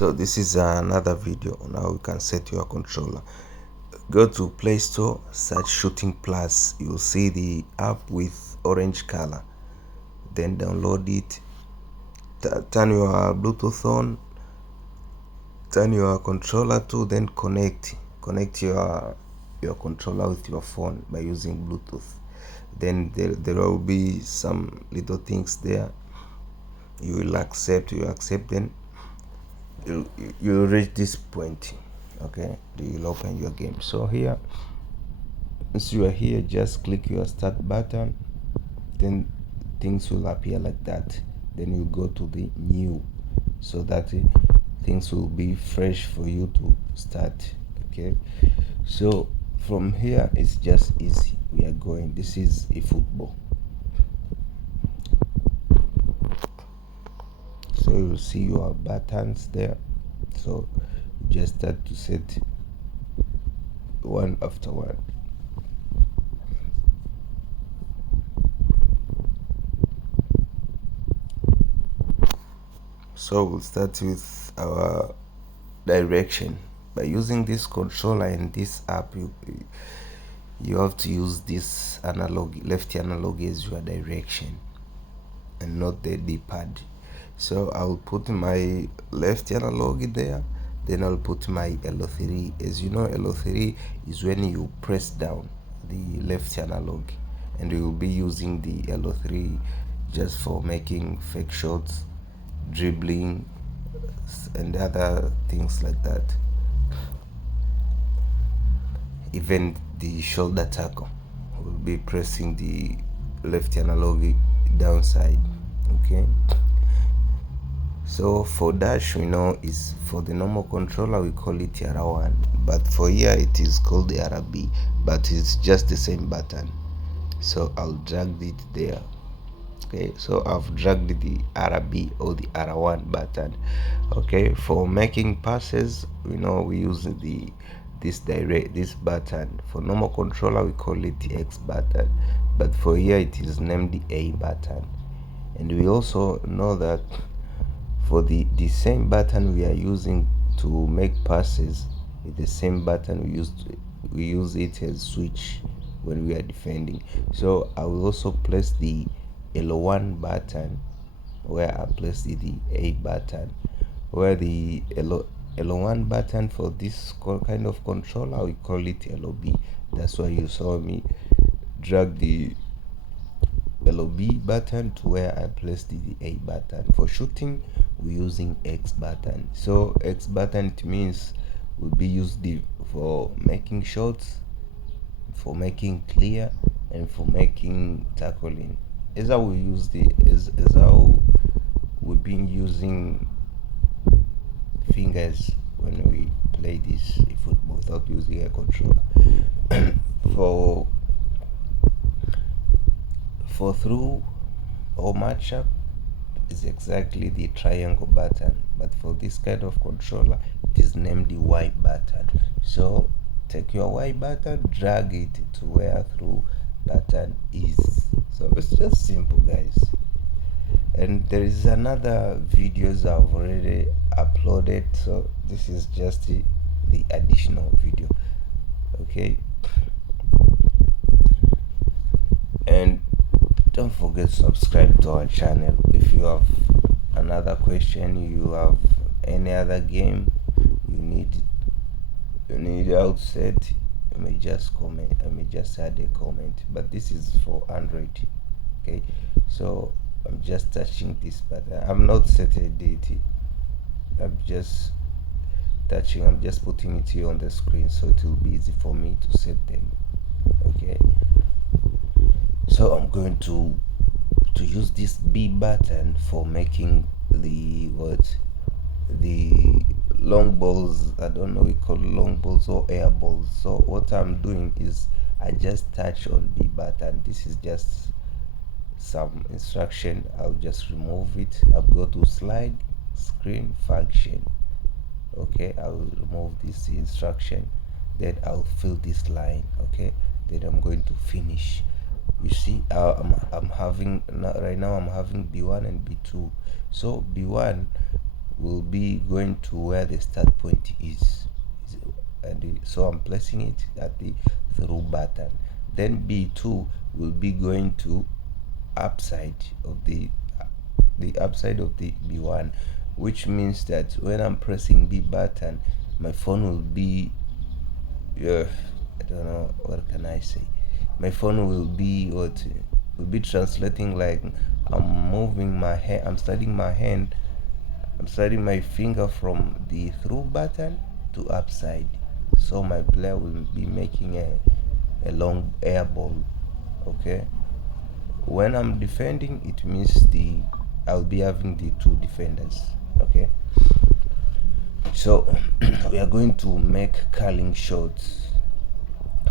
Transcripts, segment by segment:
So this is another video on how you can set your controller. Go to Play Store, search Shooting Plus. You'll see the app with orange color. Then download it. Turn your Bluetooth on. Turn your controller to. Then connect your controller with your phone by using Bluetooth. Then there will be some little things there. You will accept. You accept. Then you reach this point. Okay, you'll open your game. So here, once you are here, just click your start button. Then things will appear like that. Then you go to the new, so that things will be fresh for you to start. Okay, so from here it's just easy. We are going, this is efootball. So you'll see your buttons there. So just start to set one after one. So we'll start with our direction. By using this controller and this app, you have to use this left analog as your direction and not the D-pad. So I'll put my left analog there, then I'll put my L3. As you know, L3 is when you press down the left analog, and we will be using the L3 just for making fake shots, dribbling, and other things like that. Even the shoulder tackle will be pressing the left analog downside. Okay, so for dash, we know is for the normal controller we call it R1, but for here it is called the RB, but it's just the same button. So I'll drag it there. Okay, so I've dragged the RB or the R1 button. Okay, for making passes, we know we use this button. For normal controller we call it the X button, but for here it is named the A button. And we also know that for the same button we are using to make passes, the same button we use it as switch when we are defending. So I will also place the L1 button where I placed the A button, where the L1 button for this kind of controller we call it LOB. That's why you saw me drag the LOB button to where I placed the A button. For shooting, we're using X button. So X button, it means will be used for making shots, for making clear, and for making tackling. As how we use as how we've been using fingers when we play this football without using a controller. for through or matchup is exactly the triangle button, but for this kind of controller it is named the Y button. So take your Y button, drag it to where through button is. So it's just simple, guys. And there is another videos I've already uploaded, so this is just the additional video. Okay, and don't forget to subscribe to our channel. If you have another question, you have any other game you need outset, you may just comment, I may just add a comment. But this is for Android. Okay, so I'm just touching this button. I'm not set a date, I'm just touching, I'm just putting it here on the screen so it will be easy for me to set them. Okay, so I'm going to use this B button for making the long balls. I don't know, we call long balls or air balls. So what I'm doing is I just touch on B button. This is just some instruction. I'll just remove it. I'll go to slide screen function. Okay, I'll remove this instruction, then I'll fill this line. Okay, then I'm going to finish. You see, I'm having right now I'm having B1 and B2. So B1 will be going to where the start point is, and so I'm placing it at the through button. Then B2 will be going to upside of the upside of the B1, which means that when I'm pressing B button, my phone will be I don't know, what can I say, my phone will be translating, like I'm moving my hand, I'm sliding my finger from the through button to upside, so my player will be making a long air ball. Okay, when I'm defending, it means I'll be having the two defenders. Okay, so we are going to make curling shots.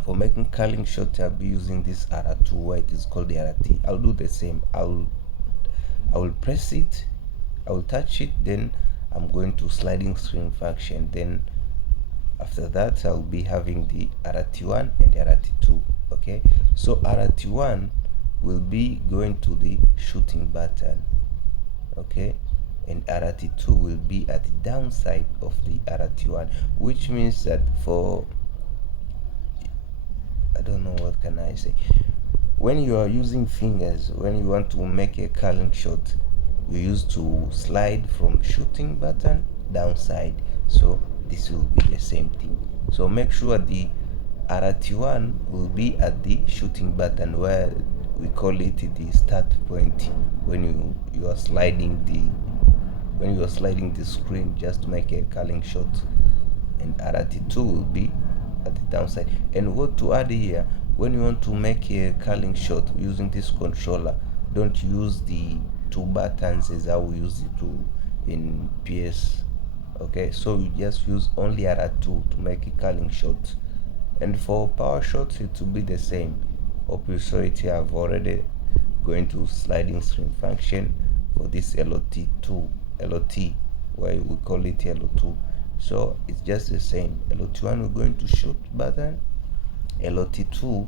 For making curling shots, I'll be using this R2, where it is called the RT. I'll do the same. I will press it, I will touch it, then I'm going to sliding screen function. Then after that, I'll be having the RT1 and the RT2. Okay, so RT1 will be going to the shooting button. Okay, and RT2 will be at the downside of the RT1, which means that for, I don't know, what can I say, when you are using fingers, when you want to make a curling shot, you used to slide from shooting button downside, so this will be the same thing. So make sure the RT1 will be at the shooting button, where we call it the start point, when you are sliding the screen just to make a curling shot, and RT2 will be at the downside. And what to add here, when you want to make a curling shot using this controller, don't use the two buttons as how we use it in PS. Okay, so you just use only R2 to make a curling shot. And for power shots, it will be the same. Hope you saw it here. I've already going to sliding screen function for this LOT, where we call it LO2. So it's just the same. LOT1 we're going to shoot button, LOT2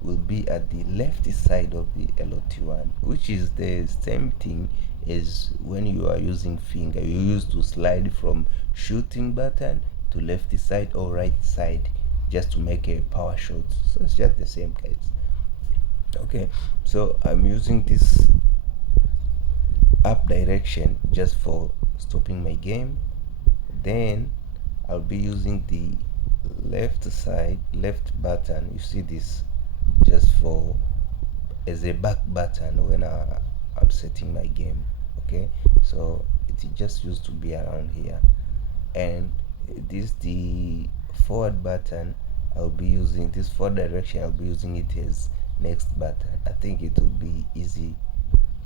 will be at the left side of the LOT1, which is the same thing as when you are using finger. You used to slide from shooting button to left side or right side just to make a power shot. So it's just the same case. Okay, so I'm using this up direction just for stopping my game. Then I'll be using the left button, you see this, just for as a back button when I'm setting my game. Okay, so it just used to be around here. And this, the forward button, I'll be using this forward direction, I'll be using it as next button. I think it will be easy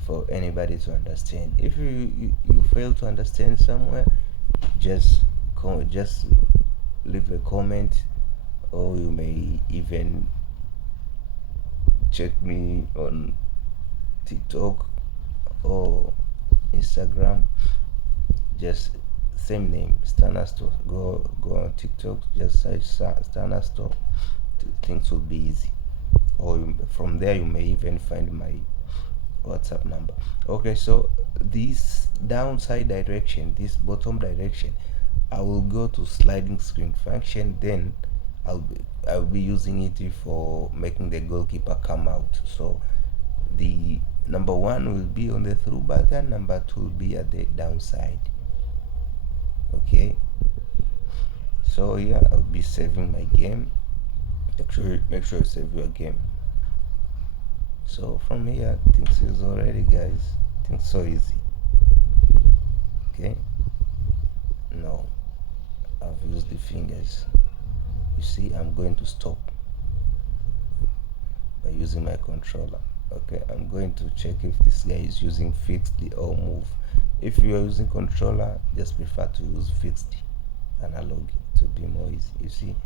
for anybody to understand. If you fail to understand somewhere, just leave a comment, or you may even check me on TikTok or Instagram, just same name, Stana Store. Go on TikTok, just search Stana Store. Things will be easy, or from there you may even find my WhatsApp number. Okay, so this downside direction, this bottom direction, I will go to sliding screen function. Then I'll be using it for making the goalkeeper come out. So the number 1 will be on the through button, number 2 will be at the downside. Okay, so yeah, I'll be saving my game. Make sure you save your game. So from here, things is already, guys, things so easy. Okay, no, I've used the fingers. You see, I'm going to stop by using my controller. Okay, I'm going to check if this guy is using fixed or move. If you are using controller, just prefer to use fixed analog to be more easy. You see,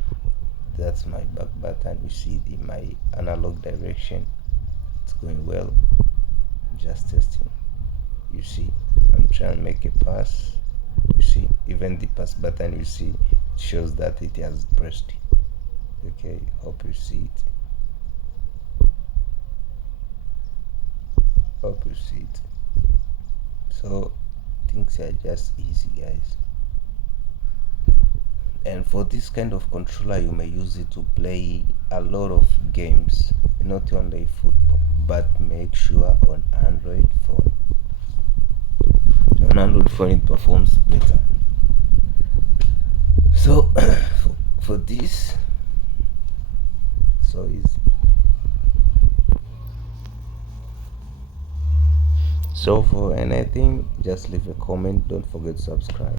that's my back button. You see my analog direction, it's going well. Just testing. You see, I'm trying to make a pass. You see, even the pass button, you see, it shows that it has pressed. Okay, hope you see it. So things are just easy, guys. And for this kind of controller, you may use it to play a lot of games, not only football, but make sure on Android phone. On Android phone, it performs better. So for this, so easy. So for anything, just leave a comment. Don't forget to subscribe.